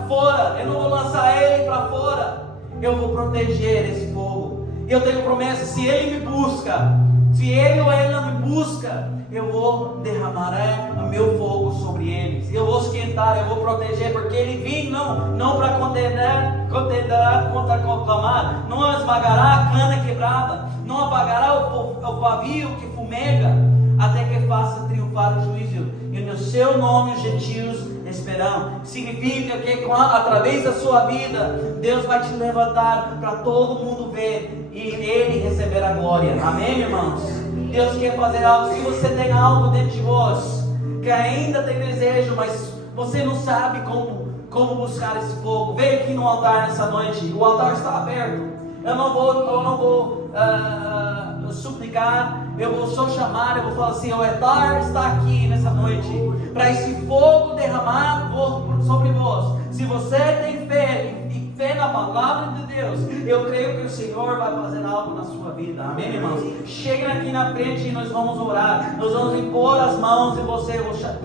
fora, eu não vou lançar ele para fora. Eu vou proteger esse fogo. E eu tenho promessa: se ele me busca, se ele ou ela me busca, eu vou derramar o meu fogo sobre eles. Eu vou esquentar, eu vou proteger, porque ele vem não para condenar, contra conclamar. Não esmagará a cana quebrada, não apagará o pavio que fumega, até que faça triunfar o juízo. E no seu nome os gentios esperam. Significa que através da sua vida, Deus vai te levantar para todo mundo ver e Ele receber a glória. Amém, irmãos? Deus quer fazer algo. Se você tem algo dentro de vós que ainda tem desejo, mas você não sabe como buscar esse fogo, vem aqui no altar nessa noite. O altar está aberto. Eu não vou suplicar, eu vou só chamar, eu vou falar assim: o altar está aqui nessa noite, para esse fogo derramar sobre vós. Se você tem fé na palavra de Deus, eu creio que o Senhor vai fazer algo na sua vida. Amém, irmãos? Cheguem aqui na frente e nós vamos orar. Nós vamos impor as mãos em você. Eu vou chamar